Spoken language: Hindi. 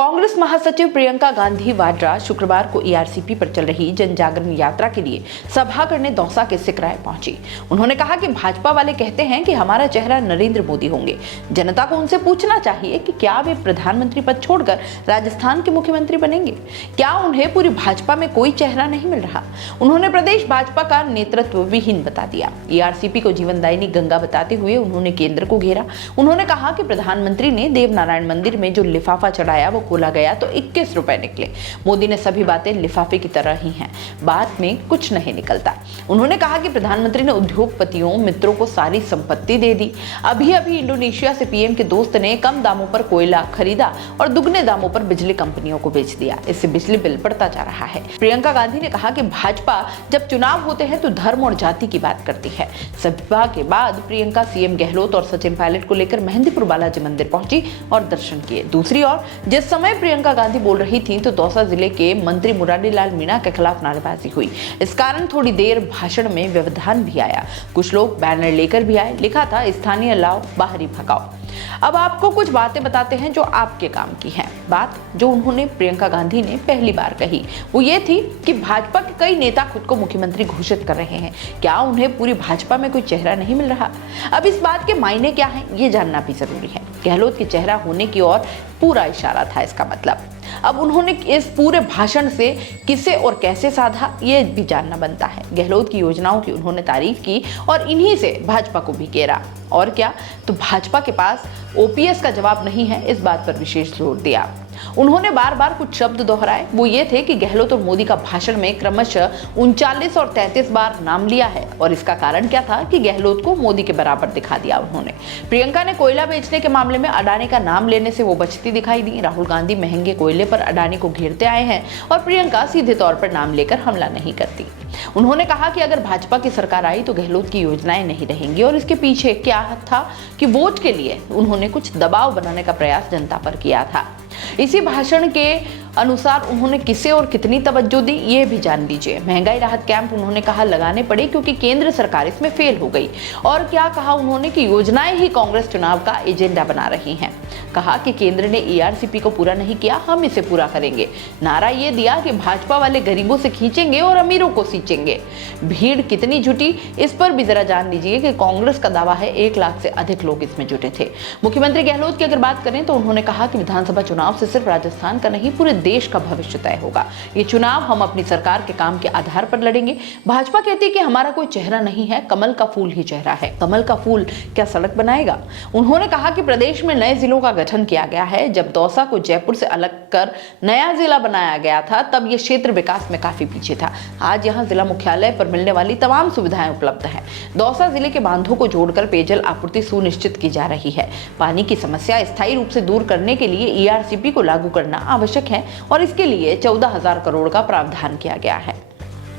कांग्रेस महासचिव प्रियंका गांधी वाड्रा शुक्रवार को ईआरसीपी पर चल रही जन जागरण यात्रा के लिए सभा करने दौसा के सिकराय पहुंची। उन्होंने कहा कि भाजपा वाले कहते हैं कि हमारा चेहरा नरेंद्र मोदी होंगे। जनता को उनसे पूछना चाहिए कि क्या वे प्रधानमंत्री पद छोड़कर राजस्थान के मुख्यमंत्री बनेंगे। क्या उन्हें पूरी भाजपा में कोई चेहरा नहीं मिल रहा। उन्होंने प्रदेश भाजपा का नेतृत्व विहीन बता दिया। ईआरसीपी को जीवनदायिनी गंगा बताते हुए उन्होंने केंद्र को घेरा। उन्होंने कहा कि प्रधानमंत्री ने देवनारायण मंदिर में जो लिफाफा चढ़ाया वो खोला गया तो 21 रुपए निकले। मोदी ने सभी बातें लिफाफे की तरह ही हैं, बाद में कुछ नहीं निकलता। उन्होंने कहा कि प्रधानमंत्री ने उद्योगपतियों मित्रों को सारी संपत्ति दे दी। अभी अभी इंडोनेशिया से पीएम के दोस्त ने कम दामों पर कोयला खरीदा और दुगने दामों पर बिजली कंपनियों को बेच दिया। इससे बिजली बिल बढ़ता जा रहा है। प्रियंका गांधी ने कहा कि भाजपा जब चुनाव होते हैं तो धर्म और जाति की बात करती है। सभा के बाद प्रियंका सीएम गहलोत और सचिन पायलट को लेकर मेहंदीपुर बालाजी मंदिर पहुंची और दर्शन किए। दूसरी ओर जिस समय प्रियंका गांधी बोल रही थी तो दौसा जिले के मंत्री मुरारी लाल मीणा के खिलाफ नारेबाजी हुई। इस कारण थोड़ी देर भाषण में व्यवधान भी आया। कुछ लोग बैनर लेकर भी आए, लिखा था स्थानीय लाओ बाहरी भगाओ। अब आपको कुछ बातें बताते हैं जो आपके काम की हैं। बात जो उन्होंने प्रियंका गांधी ने पहली बार कही वो ये थी कि भाजपा के कई नेता खुद को मुख्यमंत्री घोषित कर रहे हैं। क्या उन्हें पूरी भाजपा में कोई चेहरा नहीं मिल रहा। अब इस बात के मायने क्या हैं ये जानना भी जरूरी है। गहलोत के चेहरा होने की ओर पूरा इशारा था इसका मतलब। अब उन्होंने इस पूरे भाषण से किसे और कैसे साधा ये भी जानना बनता है। गहलोत की योजनाओं की उन्होंने तारीफ की और इन्हीं से भाजपा को भी घेरा। और क्या तो भाजपा के पास ओपीएस का जवाब नहीं है, इस बात पर विशेष जोर दिया। उन्होंने बार बार कुछ शब्द दोहराए, वो ये थे कि गहलोत और मोदी का भाषण में क्रमशः 39 और 33 बार नाम लिया है और इसका कारण क्या था कि गहलोत को मोदी के बराबर दिखा दिया उन्होंने। प्रियंका ने कोयला बेचने के मामले में अडानी का नाम लेने से वो बचती दिखाई दी। राहुल गांधी महंगे कोयले पर अडानी को घेरते आए हैं और प्रियंका सीधे तौर पर नाम लेकर हमला नहीं करती। उन्होंने कहा कि अगर भाजपा की सरकार आई तो गहलोत की योजनाएं नहीं रहेंगी और इसके पीछे क्या था कि वोट के लिए उन्होंने कुछ दबाव बनाने का प्रयास जनता पर किया था। इसी भाषण के अनुसार उन्होंने किसे और कितनी तवज्जो दी ये भी जान लीजिए। महंगाई राहत कैंप उन्होंने कहा लगाने पड़े क्योंकि केंद्र सरकार इसमें फेल हो गई। और क्या कहा उन्होंने कि योजनाएं ही कांग्रेस चुनाव का एजेंडा बना रही हैं। कहा कि केंद्र ने ईआरसीपी को पूरा नहीं किया, हम इसे पूरा करेंगे। नारा ये दिया कि भाजपा वाले गरीबों से खींचेंगे और अमीरों को सींचेंगे। भीड़ कितनी जुटी इस पर भी जरा जान लीजिए कि कांग्रेस का दावा है 1 लाख से अधिक लोग इसमें जुटे थे। मुख्यमंत्री गहलोत की अगर बात करें तो उन्होंने कहा कि विधानसभा चुनाव से सिर्फ राजस्थान का नहीं पूरे देश का भविष्य तय होगा। ये चुनाव हम अपनी सरकार के काम के आधार पर लड़ेंगे। भाजपा कहती है कि हमारा कोई चेहरा नहीं है, कमल का फूल ही चेहरा है। कमल का फूल क्या सड़क बनाएगा। उन्होंने कहा कि प्रदेश में नए जिलों का गठन किया गया है। जब दौसा को जयपुर से अलग कर नया जिला बनाया गया था तब यह क्षेत्र विकास में काफी पीछे था। आज यहां जिला मुख्यालय पर मिलने वाली तमाम सुविधाएं उपलब्ध है। दौसा जिले के बांधों को जोड़कर पेयजल आपूर्ति सुनिश्चित की जा रही है। पानी की समस्या स्थायी रूप से दूर करने के लिए ईआरसीपी को लागू करना आवश्यक है और इसके लिए 14,000 करोड़ का प्रावधान किया गया है।